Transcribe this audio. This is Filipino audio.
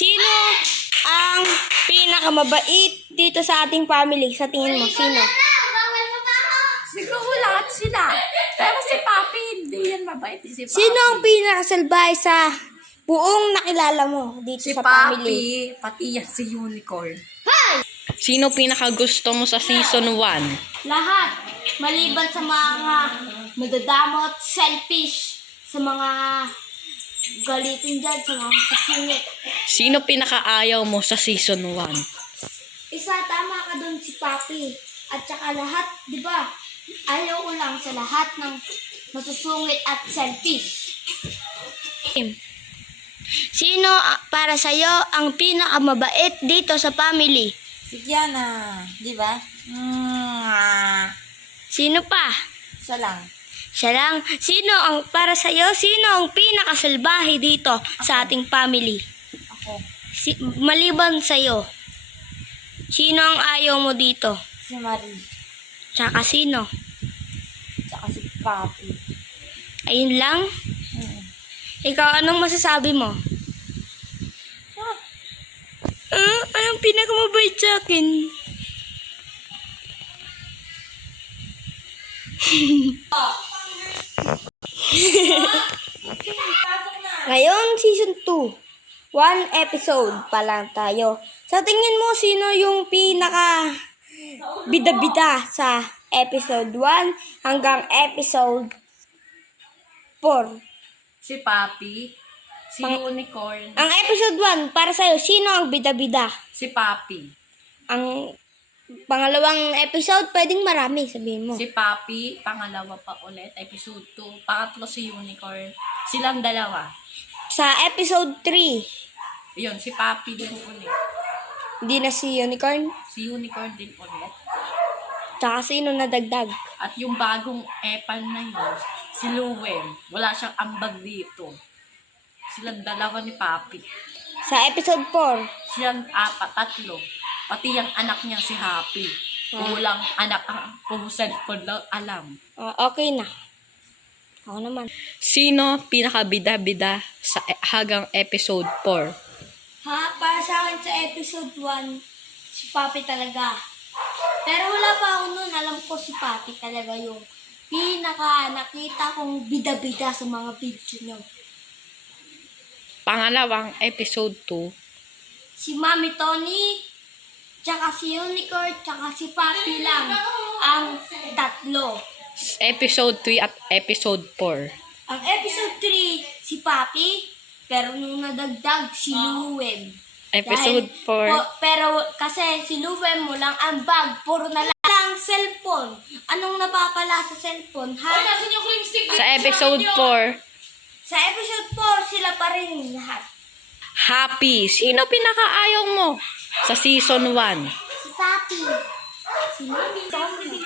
Sino ang pinakamabait dito sa ating family? Sa tingin mo, sino? Siguro lahat sila. Pero si Papi, hindi yan mabait. Si Papi. Sino ang pinakasalbahe sa buong nakilala mo dito Si sa family? Papi, pati yan si Unicorn. Sino pinakagusto mo sa season 1? Lahat. Maliban sa mga madadamot, selfish, sa mga galitin dyan, sa mga kasingit. Sino pinakaayaw mo sa season 1? Isa, tama ka dun si Papi. At saka lahat, di ba? Ayaw ko lang sa lahat ng masusungit at selfish. Sino para sa'yo ang pinakamabait dito sa family? Si Kiana, di ba? Sino pa? Siya lang. Siya lang. Sino ang para sa'yo? Sino ang pinakasalbahe dito sa ating family? Ako. Maliban sa'yo. Sino ang ayaw mo dito? Si Marie. Tsaka sino? Tsaka si Papi. Ayun lang? Ikaw, anong masasabi mo? Anong pinakamabait sa akin? Ngayon, season 2. 1 episode pa lang tayo. Sa tingin mo, sino yung pinaka bida-bida sa episode 1 hanggang episode 4? Si Papi. Si Unicorn. Ang episode 1, para sa'yo, sino ang bida-bida? Si Papi. Ang pangalawang episode, pwedeng marami, sabihin mo. Si Papi. Pangalawa pa ulit. Episode 2. Pangatlo si Unicorn. Silang dalawa. Sa episode 3, Yun, si Papi din ulit. hindi na si Unicorn. Si Unicorn din ulit. Tsaka sino nadagdag? At yung bagong epal na yun, si Luwen. Wala siyang ambag dito. Silang dalawa ni Papi. Sa episode 4, Silang tatlo. Pati yung anak niya si Happy. Kulang anak ang cellphone lang alam. okay na. Ako naman. Sino pinakabida-bida sa hanggang episode 4? Para sa akin sa episode 1, si Papi talaga. Pero wala pa ako nun. Alam ko si Papi talaga yung nakita kong bida-bida sa mga video nyo. Pangalawang episode 2, Si Mami Tony, tsaka si Unicorn, tsaka si Papi lang ang tatlo. episode 3 at episode 4. Ang episode 3, si Papi, pero nung nadagdag, si Luwen. Episode 4, Pero kasi si Luwen mo lang ang bag, puro na lang cellphone. Anong napapala sa cellphone, ha? sa episode 4, Sa episode 4, sila pa rin lahat. Happy. Sino pinakaayaw mo sa season 1? Si Papi, si Mami Tony.